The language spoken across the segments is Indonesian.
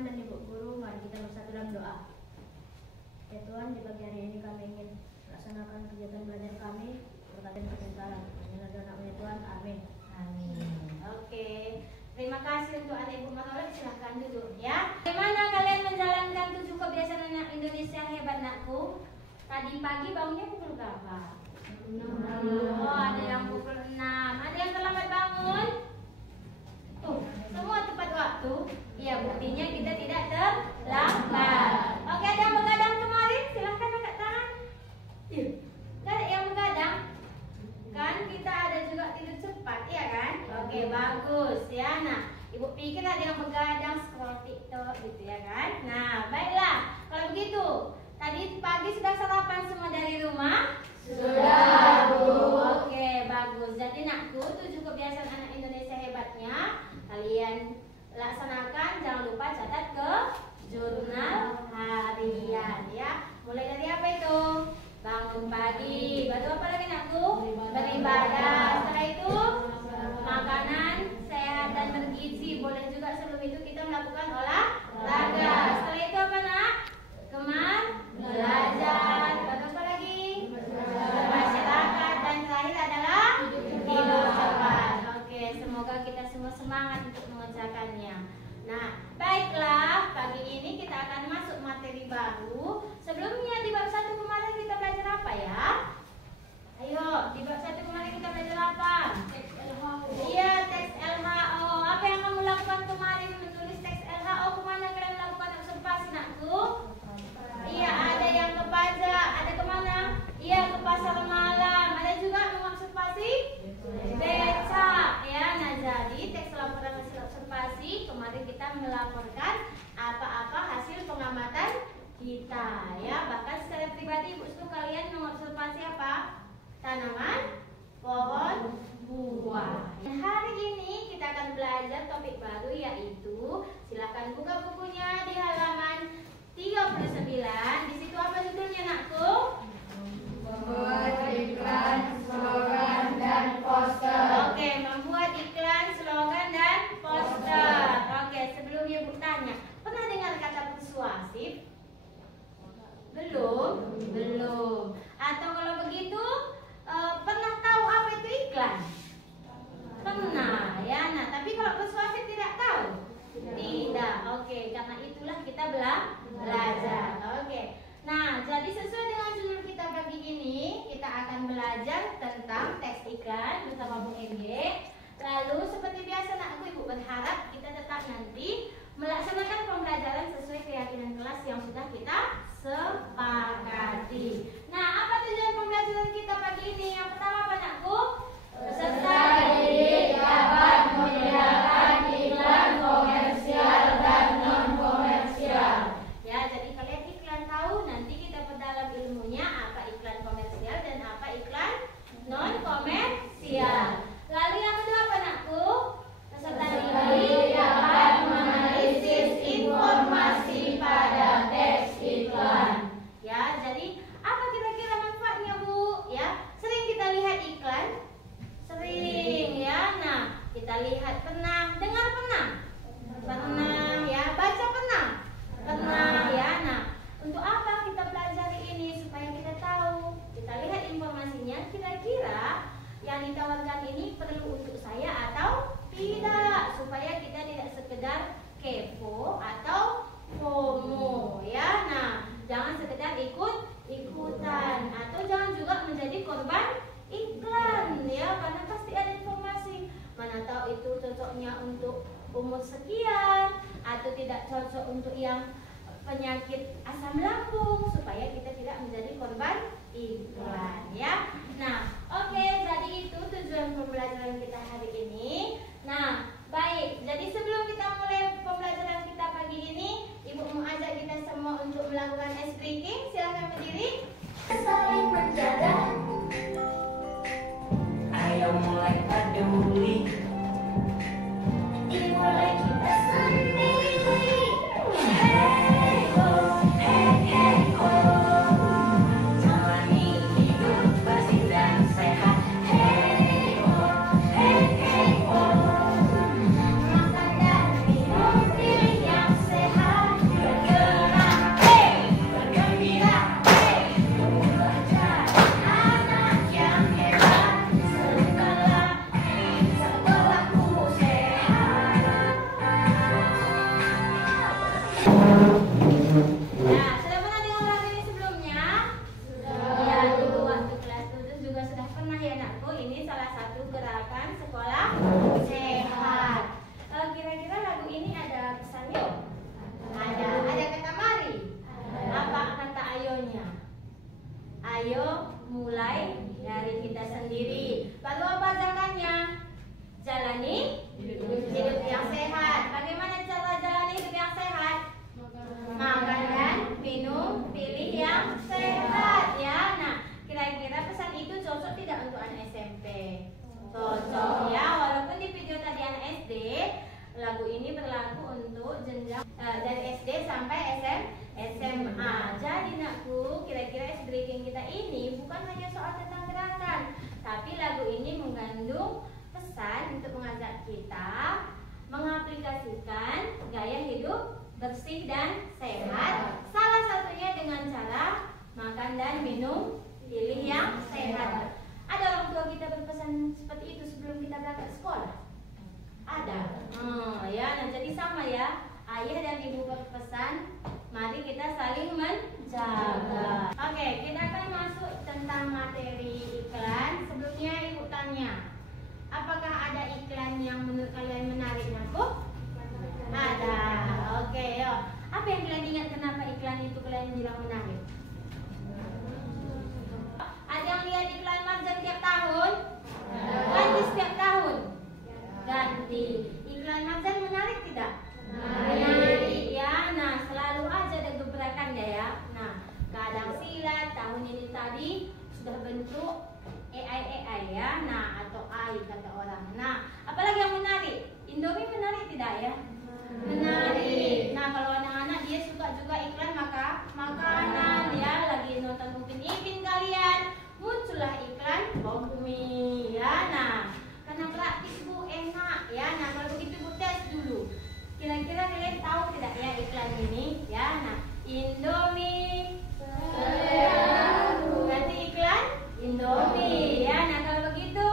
teman-teman dan ibu guru, mari kita bersatu dalam doa. Ya Tuhan, di pagi hari ini kami ingin melaksanakan kegiatan belajar kami berkaitan perpintaran. Hanya nama Tuhan, amin. Amin. Oke, terima kasih untuk adik ibu Manolek, silahkan duduk ya. Bagaimana kalian menjalankan 7 kebiasaan anak Indonesia hebat nakku? Tadi pagi bangunnya pukul berapa? 6. Oh, ada yang pukul 6. Ada yang terlambat bangun? Semua tepat waktu. Iya, buktinya kita tidak terlambat. Oke, ada yang begadang kemarin? Silahkan angkat tangan. Gak ada yang begadang? Kan kita ada juga tidur cepat, iya kan? Oke, bagus ya. Nah, ibu pikir ada yang begadang scroll TikTok gitu ya kan? Nah, baiklah. Kalau begitu, tadi pagi sudah sarapan semua dari rumah? Sudah, Bu. Oke, bagus. Jadi nakku, 7 kebiasaan anak Indonesia hebatnya kalian laksanakan. Jangan lupa catat ke jurnal harian ya. Mulai dari apa itu? Bangun pagi. Baru apa lagi nakku? Beribadah. Setelah itu makanan sehat dan bergizi. Boleh juga sebelum itu kita melakukan olahraga. Setelah itu apa nak? Kemar belajar. Baru apa lagi? Bermasyarakat. Dan terakhir adalah hidup cepat. Oke, semoga kita semua semangat untuk mengerjakannya. Nah, baiklah, pagi ini kita akan masuk materi baru. Sebelumnya di bab 1 kemarin kita belajar apa ya? Ayo, di bab 1 kemarin kita belajar apa? Teks LHO. Iya, teks LHO. Apa yang kamu lakukan kemarin menulis teks LHO? Kemana kalian melakukan observasi nakku? Iya, ada yang ke pajak, ada kemana? Iya, ke pasar malam. Ada juga mengobservasi becak ya. Nah, jadi teks laporan hasil observasi kemarin kita melaporkan apa-apa hasil pengamatan kita ya. Bahkan secara pribadi ibu suka kalian mengobservasi apa? Tanaman, pohon, buah. Hari ini kita akan belajar topik baru yaitu, silakan buka bukunya di halaman 39. Di situ apa judulnya nakku? Membuat iklan, slogan, dan poster. Oke, membuat iklan, slogan, dan poster. Oke, sebelumnya Bu tanya, pernah dengar kata persuasif? Belum? Belum. Atau kalau begitu, pernah tahu apa itu iklan? Pernah ya. Nah, tapi kalau persuasif tidak tahu? Tidak. Oke, karena itulah kita belajar. Oke. Nah, jadi sesuai dengan judul kita pagi ini, kita akan belajar tentang teks iklan bersama Bu Enge. Lalu seperti biasa nakku, ibu berharap kita tetap nanti melaksanakan pembelajaran sesuai keyakinan kelas yang sudah kita sepakati. Nah, apa tujuan pembelajaran kita pagi ini? Yang pertama apa nakku? Peserta didik dapat membedakan iklan komersial dan non komersial. Ya, jadi kalian iklan tahu, nanti kita perdalam ilmunya apa iklan komersial dan apa iklan non komersial. Lalu yang kedua apa nakku? Peserta didik dapat menganalisis informasi pada teks iklan. Ya, jadi apa kira-kira manfaatnya Bu? Ya, sering kita lihat iklan? Sering ya. Nah, kita lihat pernah, dengar pernah? Pernah ya, baca pernah? Pernah ya. Nah, untuk apa kita pelajari ini? Supaya kita tahu, kita lihat informasinya, kira-kira yang ditawarkan ini perlu untuk saya atau tidak, supaya kita tidak sekedar kepo atau FOMO ya. Nah, jangan sekedar ikut-ikutan atau jangan juga menjadi korban iklan ya, karena pasti ada informasi. Mana tahu itu cocoknya untuk umur sekian atau tidak cocok untuk yang penyakit asam lambung, supaya kita tidak menjadi korban iklan ya. Nah, oke, jadi itu tujuan pembelajaran kita hari ini. Nah, baik. Jadi sebelum kita mulai pembelajaran kita pagi ini, Ibu mau ajak kita semua untuk melakukan ice breaking. Silakan berdiri. Saling menjaga. Ayo mulai peduli. Dimulai kita sendiri. Hey ho, hey hey ho. Jalani hidup bersih dan sehat. Hey ho, hey hey ho. Makan ini berlaku untuk jenjang dari SD sampai SMA. Jadi nakku, kira-kira breaking kita ini bukan hanya soal tentang gerakan, tapi lagu ini mengandung pesan untuk mengajak kita mengaplikasikan gaya hidup bersih dan sehat. Salah satunya dengan cara makan dan minum pilih yang sehat. Ada orang tua kita berpesan seperti itu sebelum kita berangkat sekolah? Ada. Ya, nah jadi sama ya. Ayah dan ibu berpesan, mari kita saling menjaga. Oke, kita akan masuk tentang materi iklan. Sebelumnya ibu tanya, apakah ada iklan yang menurut kalian menarik, nakku? Ada. Oke, yuk. Apa yang kalian ingat kenapa iklan itu kalian bilang menarik? Ada yang lihat iklan Marjan tiap tahun? Ganti setiap tahun? Ganti. Iklan Marjan menarik tidak? Menarik ya. Nah, selalu aja ada gebrakannya ya. Nah, kadang silat tahun ini tadi sudah bentuk AI ya. Nah, atau AI kata orang. Nah, apalagi yang menarik? Indomie menarik tidak ya? Menarik. Nah, kalau anak-anak dia suka juga iklan makanan ya. Lagi nonton mungkin Ipin kalian, muncullah iklan Bommi ya. Nah, karena praktis Bu, enak ya. Nah, kalau begitu Bu tes dulu. Kira-kira kalian tahu tidak ya iklan ini ya? Nah, Indomie berarti iklan Indomie ya. Nah, kalau begitu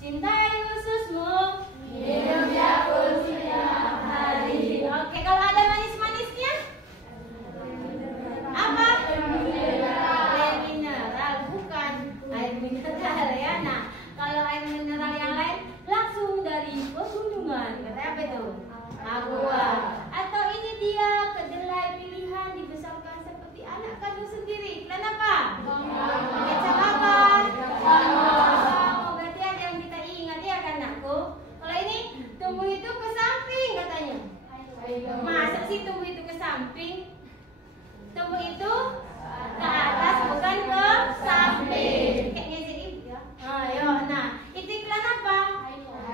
cintai ususmu minum Yakult setiap hari. Oke, kalau ada manis-manisnya apa? Air mineral, bukan air mineral ya. Nah, kalau air mineral yang lain langsung dari pegunungan. Kata apa itu? Aqua. Atau ini dia kedelai pilihan dibesarkan seperti anak kandung sendiri. Kenapa? Kecap apa? Berarti ada yang kita ingat ya kan nakku? Kalau ini tumbuh itu ke samping katanya. Masa sih tumbuh itu ke samping? Tumbuh itu ke atas bukan ke samping. Kayak ngejek ibu ya. Ayo, nah itu iklan apa?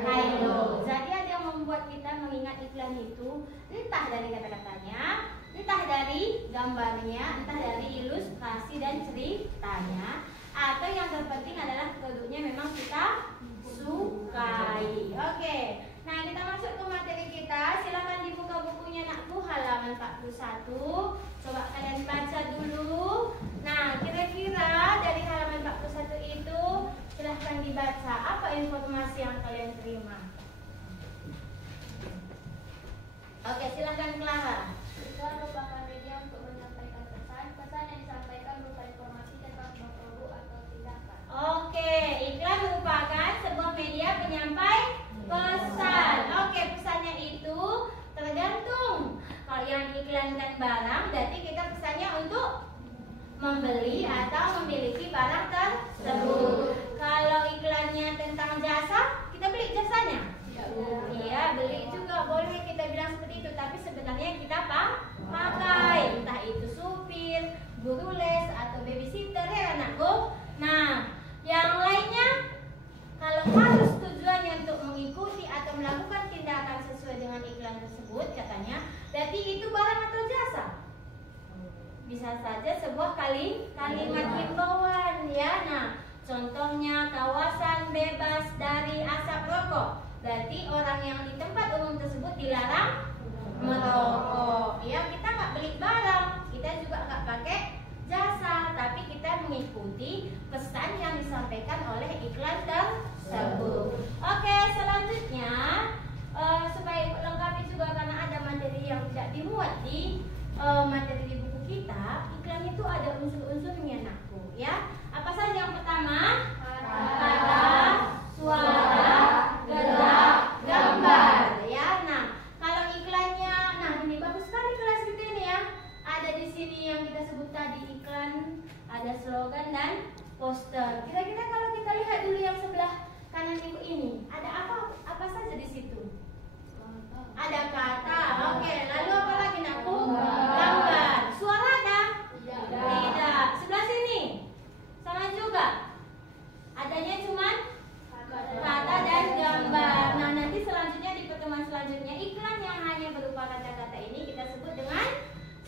Hailo. Jadi ada yang membuat kita mengingat iklan itu entah dari kata-katanya, entah dari gambarnya, entah dari ilustrasi dan ceritanya, atau yang terpenting adalah produknya memang kita sukai. Oke. Nah, kita masuk ke materi kita. Silakan dibuka bukunya nakku halaman 41. Coba kalian baca dulu. Nah, kira-kira dari halaman 41 itu silahkan dibaca. Apa informasi yang kalian terima? Oke, silahkan Clara. Iklan merupakan media untuk menyampaikan pesan. Pesan yang disampaikan berupa informasi tentang sebuah produk atau tindakan. Oke, iklan merupakan sebuah media penyampai pesan. Oke, pesannya itu tergantung. Kalau yang iklankan barang, berarti kita pesannya untuk membeli atau memiliki barang tersebut. Kalau iklannya tentang jasa, kita beli jasanya. Iya, beli juga boleh kita bilang seperti itu. Tapi sebenarnya kita pakai, entah itu supir, guru les atau babysitter ya anakku. Nah, yang lainnya kalau harus tujuannya untuk mengikuti atau melakukan tindakan sesuai dengan iklan tersebut katanya, berarti itu barang atau jasa. Bisa saja sebuah kalimat himbauan ya. Nah, contohnya kawasan bebas dari asap rokok. Berarti orang yang di tempat umum tersebut dilarang merokok. Ya, kita nggak beli barang, kita juga nggak pakai jasa, tapi kita mengikuti pesan yang disampaikan oleh iklan tersebut. Oke, selanjutnya supaya lengkapi juga karena ada materi yang tidak dimuat di materi di buku kita. Iklan itu ada unsur-unsurnya nakku ya. Apa saja yang pertama? Kata, suara, gerak, gambar ya. Nah, kalau iklannya, nah ini bagus sekali kelas kita ini ya. Ada di sini yang kita sebut tadi iklan, ada slogan dan poster. Kira-kira kalau kita lihat dulu yang sebelah kanan ibu ini, ada apa saja di situ? Ada kata. Oke, lalu apa lagi nakku? Gambar. Suara ada? Tidak. Sebelah sini sama juga. Adanya cuman kata dan gambar. Nah, nanti selanjutnya di pertemuan selanjutnya selanjutnya iklan yang hanya berupa kata-kata ini kita sebut dengan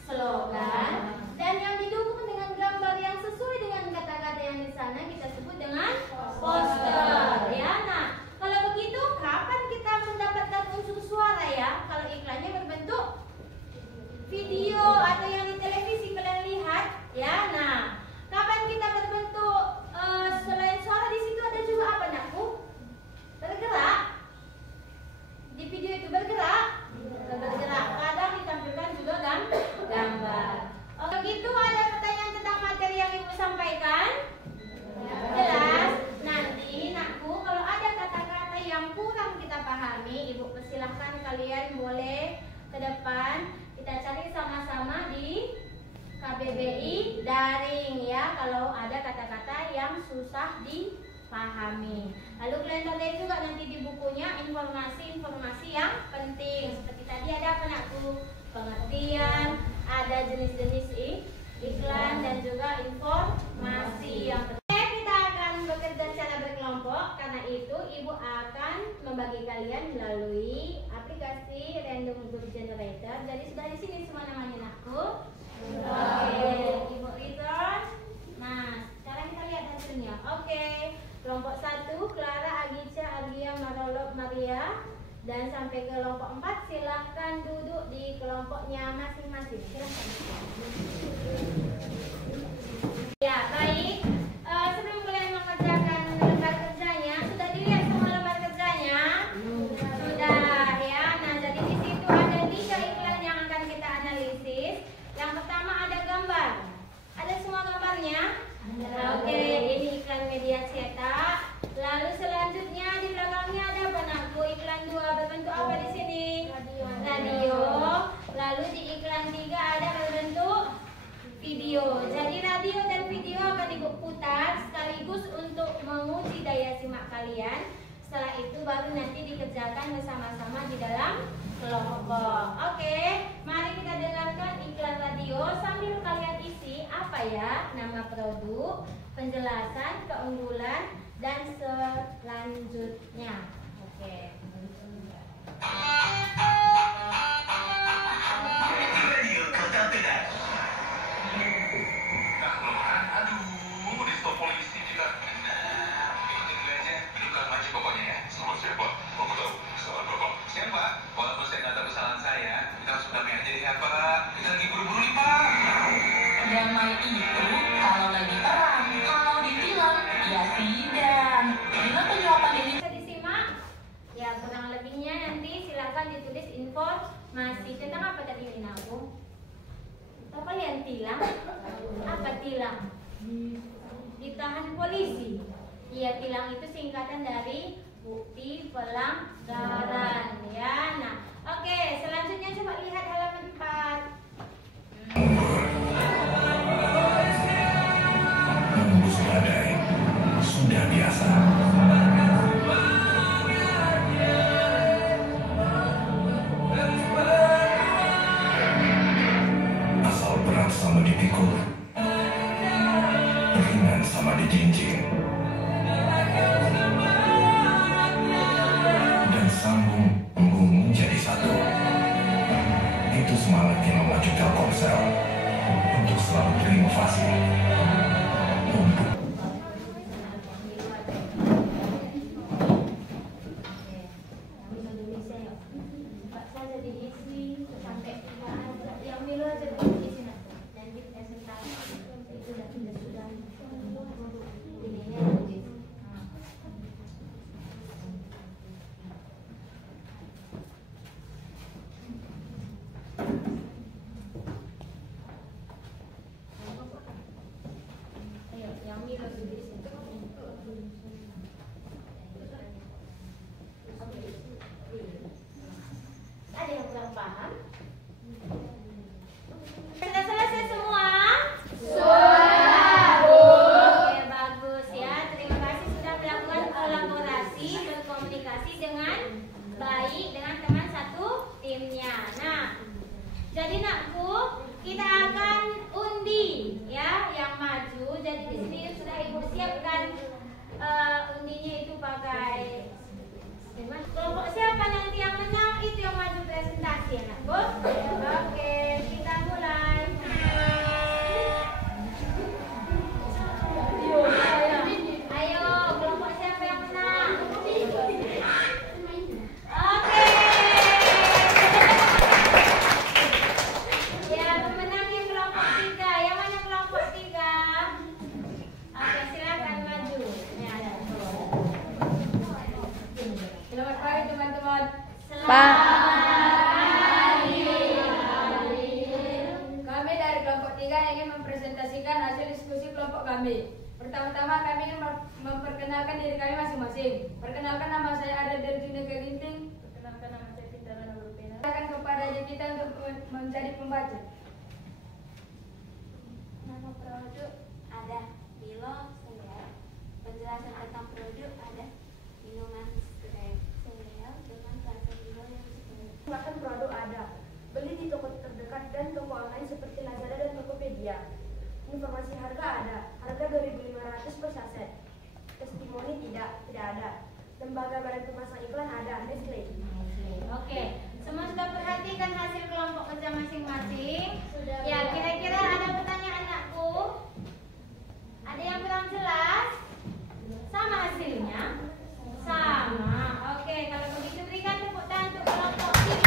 slogan, dan yang didukung dengan gambar yang sesuai dengan kata-kata yang di sana kita sebut dengan poster. Ya, nah kalau begitu kapan kita mendapatkan unsur suara ya? Kalau iklannya berbentuk video atau yang di televisi kalian lihat ya. Nah, kapan kita berbentuk selain suara di situ ada juga apa nakku? Bergerak. Di video itu bergerak. Kadang ditampilkan juga gambar. Oh, begitu ada pertanyaan tentang materi yang Ibu sampaikan? Jelas. Nanti nakku kalau ada kata-kata yang kurang kita pahami, Ibu persilahkan kalian boleh ke depan kita cari sama-sama di KBBI daring ya kalau ada kata-kata yang susah dipahami. Lalu kalian tandai juga nanti di bukunya informasi-informasi yang penting. Seperti tadi ada apa nakku? Pengertian, ada jenis-jenis iklan dan juga informasi yang penting. Kita akan bekerja secara berkelompok. Karena itu Ibu akan membagi kalian melalui aplikasi Random Group Generator. Jadi sudah di sini semua namanya nakku. Oke, Ibu return. Nah, sekarang kita lihat hasilnya. Oke, kelompok 1 Clara, Agica, Argia, Marolop, Maria. Dan sampai ke kelompok 4 silahkan duduk di kelompoknya masing-masing. Silahkan. Ya, baik. Sebelum kalian mengerjakan lembar kerjanya, sudah dilihat semua lembar kerjanya? Sudah ya. Nah, jadi di situ ada 3 iklan yang akan kita analisis. Yang pertama ada gambar. Ada semua gambarnya? Oke, ini iklan media cetak. Lalu selanjutnya di belakangnya ada apa nakku? Iklan 2 berbentuk apa di sini? Radio. Lalu di iklan 3 ada berbentuk video. Jadi radio dan video akan Ibu putar sekaligus untuk menguji daya simak kalian. Setelah itu baru nanti dikerjakan bersama-sama di dalam kelompok. Oke, mari kita dengarkan iklan radio sambil kalian isi apa ya nama produk, penjelasan, keunggulan, dan selanjutnya. Oke. Radio Kota Tegal. Aduh, di stop polisi kita. Nah, ini dulu aja. Bukan maju pokoknya ya. Sama siapa? Bapak tahu. Kesalahan Bapak. Siapa? Walaupun saya nggak tahu kesalahan saya, kita harus damai aja ya Pak. Kita lagi buru-buru nih Pak. Damai itu kalau lagi perang, kalau ditilang ya sidang. Dengan penyuapan ini Bisa disimak? Ya, kurang lebihnya nanti silakan ditulis informasi tentang apa tadi ini aku. Apa yang tilang? Apa tilang? Ditahan polisi. Iya, tilang itu singkatan dari bukti pelanggaran ya. Nah, oke, selanjutnya coba lihat halaman 4. Menembus badai sudah biasa. Asal berat sama dipikul, ringan sama dijinjing, dan sambung menjadi satu. Itu semangat yang maju Telkomsel untuk selalu berinovasi. Untuk Saja diisi sampai yang milu aja diisi nanti presentasi itu sudah ininya nanti. Ayo, yang milu diisi. Ada yang kurang paham? Sudah selesai semua? Sudah, Bu. Oke, bagus ya. Terima kasih sudah melakukan kolaborasi, berkomunikasi dengan baik dengan teman satu timnya. Nah, jadi nakku, kita akan undi ya yang maju. Jadi di sini sudah Ibu siapkan undinya itu pakai kelompok siapa nanti yang menang itu yang Kami dari kelompok 3 ingin mempresentasikan hasil diskusi kelompok kami. Pertama-tama kami ingin memperkenalkan diri kami masing-masing. Perkenalkan, nama saya Ada dari Juneka Ginting. Perkenalkan, nama saya Pintara Nurupena. Silakan kepada kita untuk menjadi pembaca. Nama produk ada Milo sereal. Penjelasan tentang produk ada minuman sereal dengan rasa Milo yang segar. Bahkan produk ada. Beli di toko terdekat dan toko online seperti Lazada dan Tokopedia. Informasi harga ada. Harga 2.500 per saset. Testimoni tidak ada. Lembaga badan pemasang iklan ada. Nestle. Oke, semua sudah perhatikan hasil kelompok kerja masing-masing. Ya, kira-kira ada pertanyaan anakku? Ada yang kurang jelas? Sama hasilnya? Sama. Oke, kalau begitu berikan tepuk tangan untuk kelompok 3.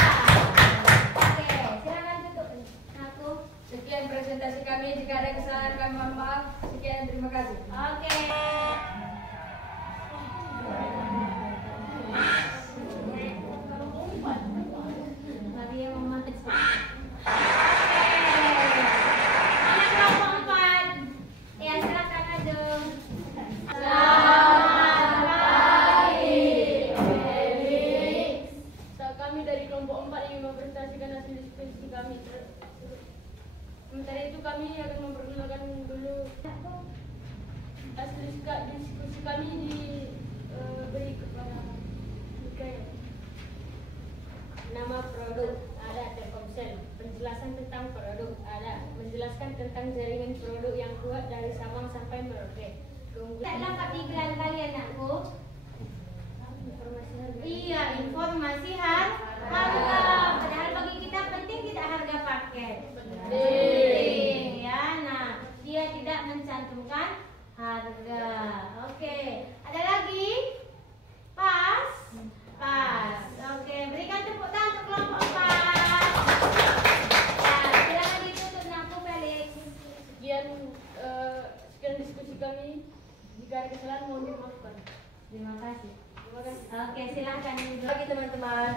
Oke, silakan tutup anakku. Sekian presentasi kami. Jika ada kesalahan kami mohon maaf. Sekian, terima kasih. Oke. Lagi yang mau mati. Oke. Anak kelompok 4. Ya, silakan maju. Kami dari kelompok 4 ingin mempresentasikan hasil diskusi kami. Sementara itu kami akan memperkenalkan dulu hasil diskusi kami diberi kepada Mikael. Nama produk ada Telkomsel. Penjelasan tentang produk ada. Menjelaskan tentang jaringan produk yang kuat dari Sabang sampai Merauke. Tak dapat iklan kali anakku. Informasi harga. Iya, informasi harga. Padahal bagi kita penting tidak harga paket. Penting ya. Nah, dia tidak mencantumkan harga. Oke, ada lagi? Pas. Oke, berikan tepuk tangan untuk kelompok 4. Ya, silakan ditutup anakku Felix. Sekian diskusi kami. Jika ada kesalahan mohon dimaafkan. Terima kasih. Oke, silakan. Lagi teman-teman.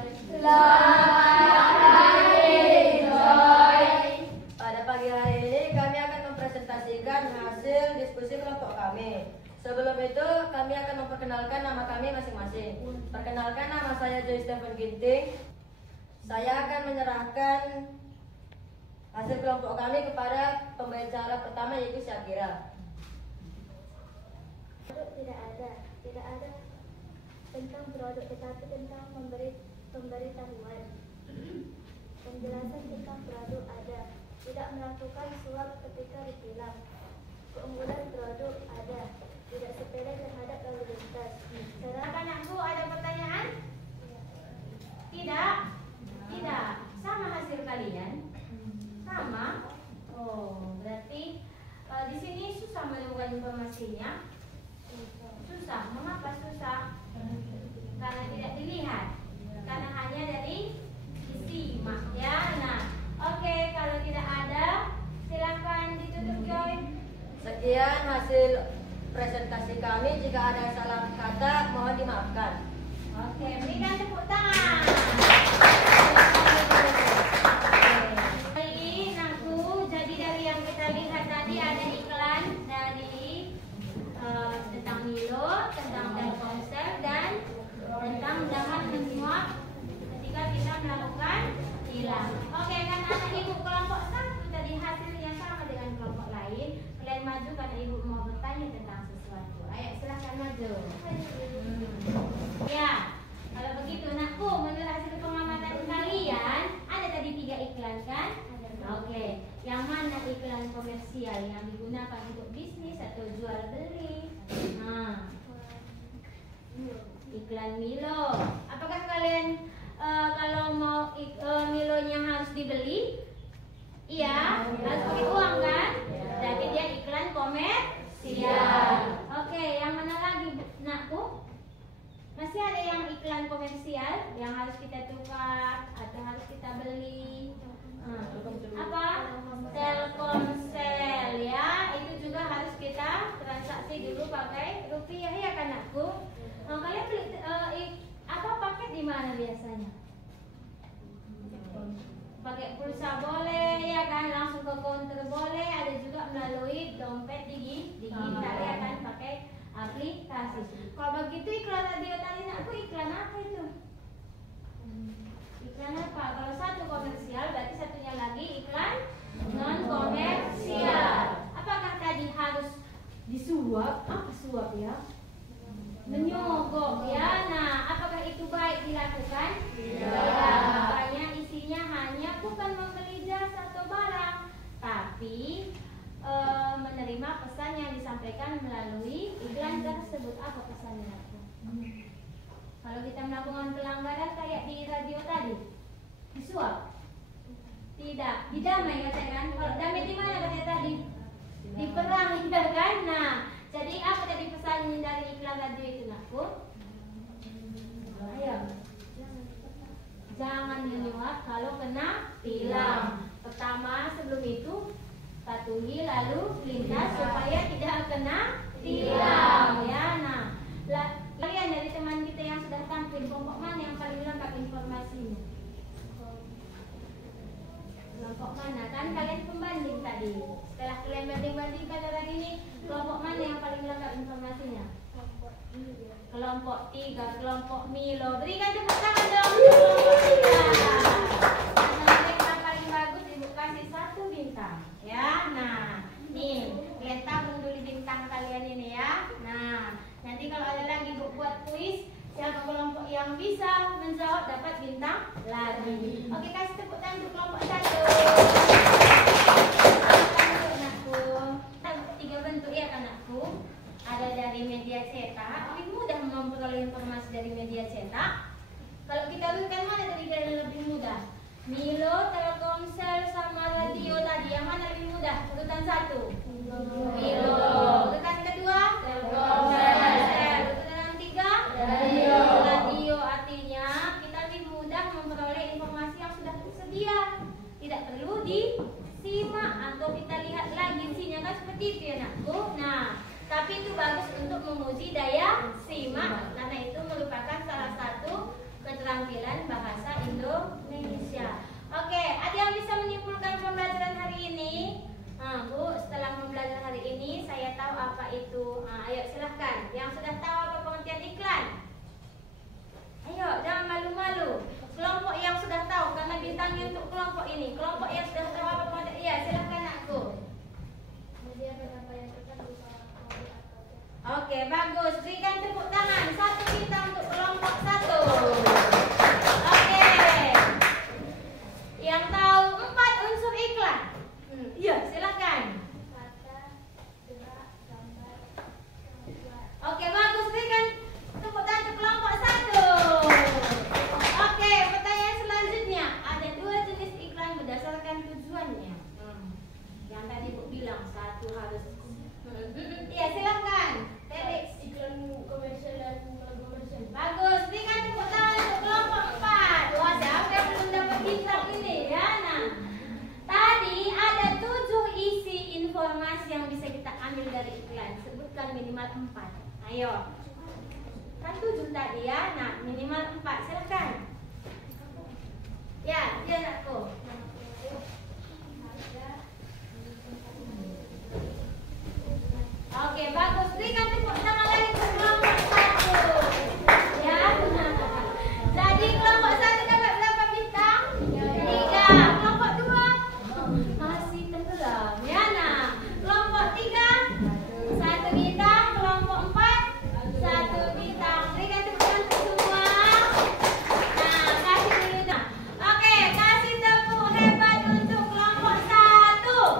Pada pagi hari ini kami akan mempresentasikan hasil diskusi kelompok kami. Sebelum itu kami akan memperkenalkan nama kami masing-masing. Perkenalkan, nama saya Joy Stephen Ginting. Saya akan menyerahkan hasil kelompok kami kepada pembicara pertama yaitu Syakira. Tidak ada tentang produk, tetapi tentang pemberitahuan. Penjelasan tentang produk ada. Tidak melakukan suap ketika ditilang. Keunggulan produk ada. Tidak sepele terhadap lalu lintas. Anakku, ada pertanyaan? Tidak. Sama hasil kalian? Sama. Oh, berarti di sini susah menemukan informasinya. Susah. Mengapa susah? Karena tidak dilihat. Karena hanya dari disimak ya. Nah, oke, kalau tidak ada, silakan ditutup Joy. Sekian hasil presentasi kami. Jika ada salah kata mohon dimaafkan. Oke, berikan tepuk tangan. Oke, anakku, jadi dari yang kita lihat tadi ada iklan dari tentang Milo, tentang Telkomsel dan tentang zaman menyuap ketika kita melakukan tilang. Oke, kan anak ibu kelompok 1 tadi hasilnya sama dengan kelompok lain. Kalian maju karena ibu mau bertanya tentang sesuatu. Ayo silahkan maju. Ya, kalau begitu anakku, menurut hasil pengamatan kalian ada tadi 3 iklan kan? Oke, yang mana iklan komersial yang digunakan untuk bisnis atau jual beli? Nah, iklan Milo. Apakah kalian kalau mau Milonya harus dibeli? Iya, harus pakai uang kan? Jadi dia iklan komersial. Oke, yang mana lagi nakku? Masih ada yang iklan komersial yang harus kita tukar atau harus kita beli? Apa? Telkomsel ya, itu juga harus kita transaksi dulu pakai rupiah ya kan nakku? Kalian beli apa paket di mana biasanya? pulsa boleh, ya kan, langsung ke counter boleh, ada juga melalui dompet digital ya kan, pakai aplikasi. Kalau begitu iklan radio tadi aku iklan apa itu? Iklan apa? Kalau satu komersial berarti satunya lagi iklan non komersial. Apakah tadi harus disuap? Apa suap ya? Menyogok ya. Nah, apakah itu baik dilakukan? Tidak. Makanya isinya hanya bukan membeli jasa atau barang, tapi menerima pesan yang disampaikan melalui iklan tersebut. Apa pesannya? Kalau kita melakukan pelanggaran kayak di radio tadi, disuap? Tidak. Didamai katakan. Kalau damai di mana katanya tadi? Di perang, ya kan? Nah, jadi apa tadi pesan dari iklan radio itu, nakku? Ayo. Jangan menyuap kalau kena tilang. Pertama, sebelum itu patuhi lalu lintas supaya tidak kena tilang. Ya, nah, kalian dari teman kita yang sudah tampil, kelompok mana yang paling lengkap informasinya? Kelompok mana? Kan kalian pembanding tadi. Setelah kalian banding-bandingkan hari ini, kelompok mana yang paling lengkap informasinya? Kelompok 3, kelompok Milo. Berikan tepuk tangan dong kelompok 3. Karena mereka paling bagus, ibu kasih 1 bintang. Ya, nah, nih, kalian tabung dulu bintang kalian ini ya. Nah, nanti kalau ada lagi ibu buat kuis, siapa kelompok yang bisa menjawab dapat bintang lagi. Oke, kasih tepuk tangan untuk kelompok 1. Tiga bentuk ya kan aku. Ada dari media cetak, lebih mudah memperoleh informasi dari media cetak. Kalau kita urutkan mana dari kalian lebih mudah? Milo, Telkomsel, sama radio tadi, yang mana lebih mudah? Urutan 1 Milo. Urutan kedua Telkomsel. Urutan 3 radio. Artinya kita lebih mudah memperoleh informasi yang sudah tersedia, tidak perlu disimak atau kita lihat lagi isinya, kan seperti itu ya nakku. Nah, tapi itu bagus untuk menguji daya simak karena itu merupakan salah satu keterampilan bahasa Indonesia. Oke, ada yang bisa menyimpulkan pembelajaran hari ini? Nah, Bu, setelah pembelajaran hari ini saya tahu apa itu. Nah, ayo silahkan. Yang sudah tahu apa pengertian iklan? Ayo, jangan malu-malu. Kelompok yang sudah tahu, karena bintangnya untuk kelompok ini. Kelompok yang sudah tahu apa pengertian? Iya, silahkan aku. Oke, bagus. Berikan tepuk tangan. 1 bintang untuk kelompok 1. Oke. Yang tahu 4 unsur iklan? Iya, silakan. Oke, bagus. Berikan tepuk tangan untuk kelompok 1. Oke, pertanyaan selanjutnya. Ada 2 jenis iklan berdasarkan tujuannya. Yang tadi Bu bilang 1 harus. Iya, silakan. Felix. Iklan komersial dan iklan komersial. Bagus, berikan tepuk tangan untuk kelompok 4. Wah, siapa yang belum dapat bintang ini ya? Nah, tadi ada 7 isi informasi yang bisa kita ambil dari iklan. Sebutkan minimal 4. Ayo. Kan 7 tadi ya. Nah, minimal 4. Silakan. Ya, dia nakku. Oke, bagus. Berikan tepuk tangan lagi untuk kelompok 1. Ya. Jadi kelompok 1 dapat berapa bintang? 3. Kelompok 2 masih tenggelam. Ya, nah. Kelompok 3 1 bintang. Kelompok 4 1 bintang. Berikan tepuk tangan untuk semua. Nah, kasih dulu. Nah. Oke, kasih tepuk hebat untuk kelompok 1.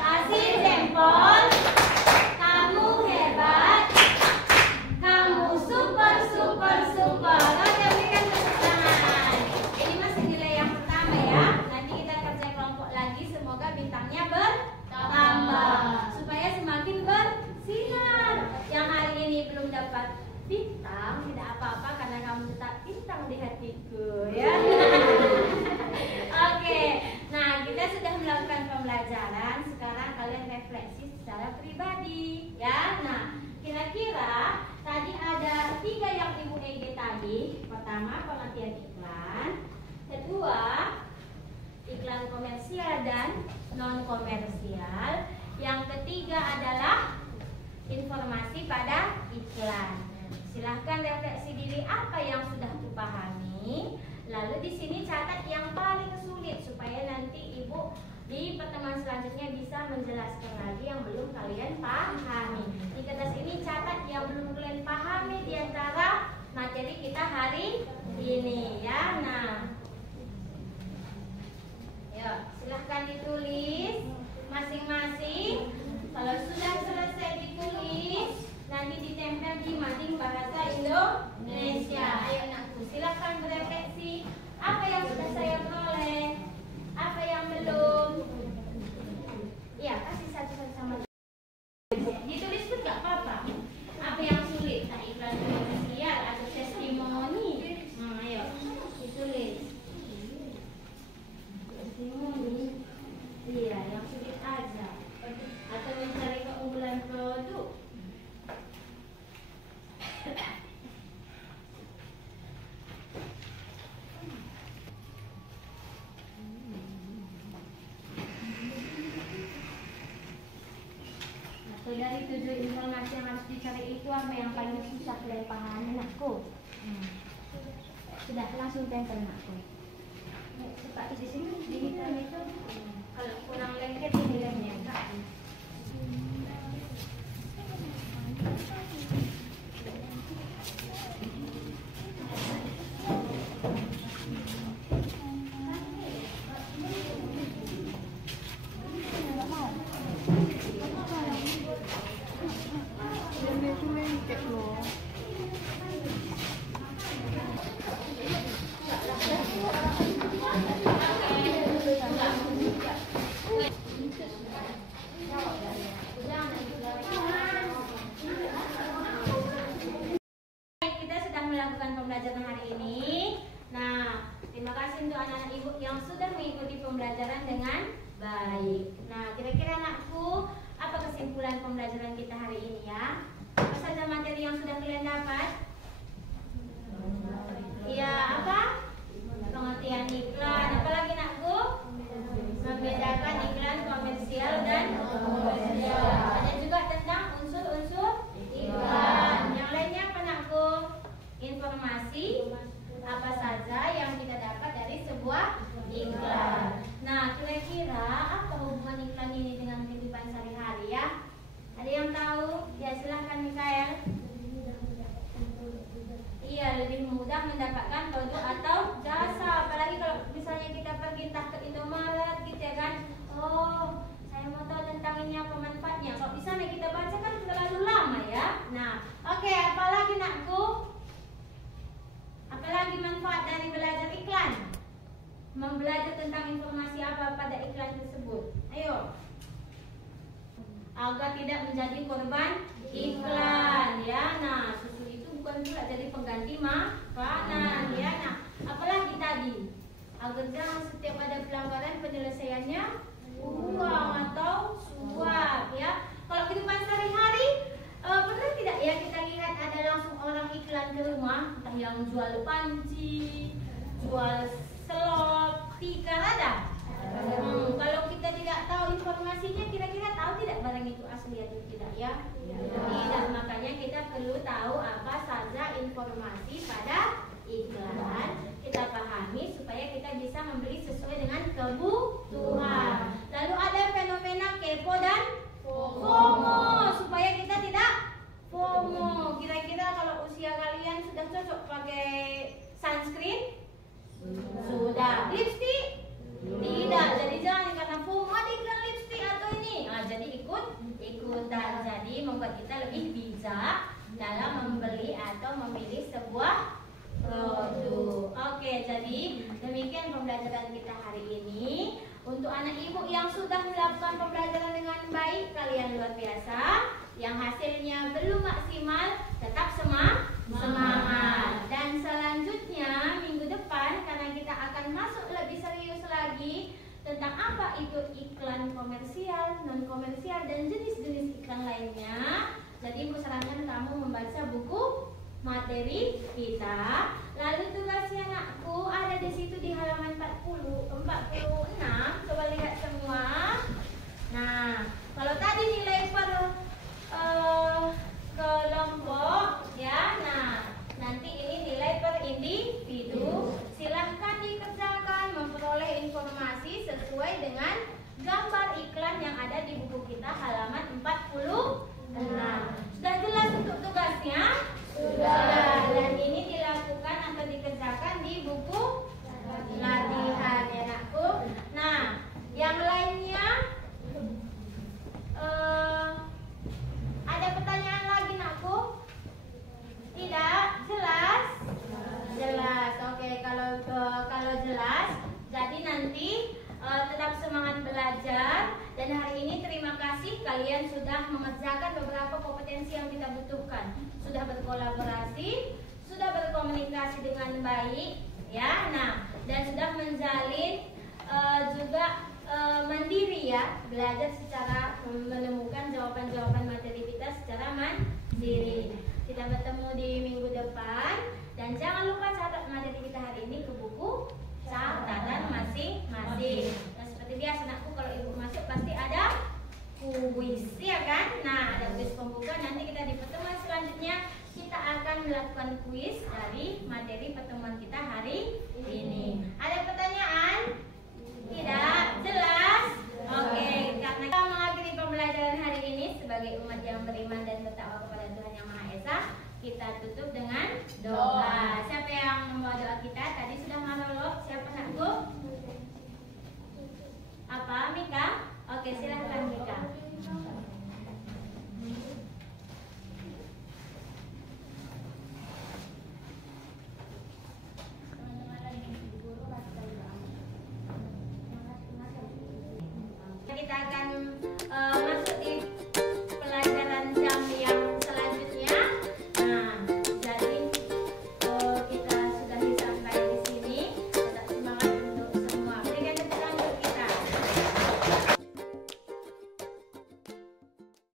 Kasih jempol. Kamu hebat, kamu super. Oke, berikan tepuk tangan. Ini masih nilai yang pertama ya. Nanti kita kerja kelompok lagi, semoga bintangnya bertambah supaya semakin bersinar. Yang hari ini belum dapat bintang, tidak apa-apa karena kamu tetap bintang di hatiku ya. Oke, nah kita sudah melakukan pembelajaran. Sekarang kalian refleksi secara pribadi ya. Nah, kira-kira tadi ada 3 yang Ibu EG tadi. Pertama, pengertian iklan. Kedua, iklan non komersial. Yang ketiga adalah informasi pada iklan. Silahkan refleksi diri apa yang sudah dipahami. Lalu di sini catat yang paling sulit supaya nanti ibu di pertemuan selanjutnya bisa menjelaskan lagi yang belum kalian pahami. Di kertas ini catat yang belum kalian pahami di antara materi kita hari ini ya. Nah, yuk silahkan ditulis masing-masing. Kalau sudah selesai ditulis, nanti ditempel di mading bahasa Indonesia. Ayo anakku, silahkan berefleksi. Apa yang sudah saya peroleh? Apa yang belum? Ya, kasih satu-satu sama. Ditulis pun nggak apa-apa. Apa yang sulit? Nah, iklan komersial atau testimoni. Nah, ayo ditulis. Testimoni. Iya, yang sulit aja. Atau mencari keunggulan produk. Atau dari 7 informasi yang harus dicari itu apa yang paling susah kalian pahami anakku? Sudah langsung tempel anakku. Seperti di sini di hitam itu kalau kurang lengket nilainya enggak. Kita sudah melakukan pembelajaran hari ini. Nah, terima kasih untuk anak-anak ibu yang sudah mengikuti pembelajaran dengan baik. Nah, kira-kira anakku, apa kesimpulan pembelajaran kita hari ini ya? Apa saja materi yang sudah kalian dapat? Iya, apa? Pengertian iklan. Apalagi anakku? Membedakan iklan komersial dan komersial. Ada juga tentang unsur-unsur iklan. Yang lainnya apa anakku? Informasi apa saja yang kita dapat dari sebuah iklan. Nah, kira-kira apa hubungan iklan ini dengan kehidupan sehari-hari ya? Ada yang tahu? Ya, silahkan Mikael. Iya, lebih mudah mendapatkan produk atau jasa. Apalagi kalau misalnya kita pergi entah ke Indomaret gitu ya kan. Oh, saya mau tahu tentang ini apa manfaatnya. Kalau di sana kita baca kan terlalu lama ya. Nah, oke, apalagi nakku? Apalagi manfaat dari belajar iklan? Membelajar tentang informasi apa pada iklan tersebut. Ayo. Agar tidak menjadi korban iklan ya. Nah, susu itu bukan pula jadi pengganti makanan ya. Nah, apalagi tadi? Agar jangan setiap ada pelanggaran penyelesaiannya uang atau suap ya. Kalau kehidupan sehari-hari pernah tidak ya kita lihat ada langsung orang iklan ke rumah, entah yang jual panci, jual selop, tikar ada? Kalau kita tidak tahu informasinya, kira-kira tahu tidak barang itu asli atau tidak ya? Tidak, makanya kita perlu tahu apa saja informasi pada iklan, kita pahami supaya kita bisa membeli sesuai dengan kebutuhan. Lalu ada fenomena kepo dan FOMO, supaya kita tidak FOMO. Kira-kira kalau usia kalian sudah cocok pakai sunscreen? Sudah. Lipstick? Tidak. Jadi jangan karena FOMO ada iklan lipstick atau ini. Nah, jadi ikutan. Jadi membuat kita lebih bijak dalam membeli atau memilih sebuah produk. Oke, jadi demikian pembelajaran kita hari ini. Untuk anak ibu yang sudah melakukan pembelajaran dengan baik, kalian luar biasa. Yang hasilnya belum maksimal, tetap semangat. Dan selanjutnya minggu depan, karena kita akan masuk lebih serius lagi tentang apa itu iklan komersial, non komersial, dan jenis-jenis iklan lainnya. Jadi aku sarankan kamu membaca buku materi kita. Lalu tugasnya anakku ada di situ di halaman 46. Coba lihat semua. Dan hari ini terima kasih kalian sudah mengerjakan beberapa kompetensi yang kita butuhkan. Sudah berkolaborasi, sudah berkomunikasi dengan baik, ya. Nah, dan sudah menjalin juga mandiri ya, belajar secara menemukan jawaban-jawaban materi kita secara mandiri. Kita bertemu di minggu depan dan jangan lupa catat materi kita hari ini ke buku catatan masing-masing. Dan seperti biasa anakku, kalau ibu masuk pasti ada kuis, ya kan? Nah, ada kuis pembuka. Nanti kita di pertemuan selanjutnya kita akan melakukan kuis dari materi pertemuan kita hari ini. Ada pertanyaan? Tidak? Jelas? Oke, karena kita mengakhiri pembelajaran hari ini sebagai umat yang beriman dan bertakwa kepada Tuhan Yang Maha Esa, kita tutup dengan doa. Siapa yang membawa doa kita? Tadi sudah monolog. Siapa nakku? Apa? Mika? Oke, silahkan Mika. Kita akan masuk di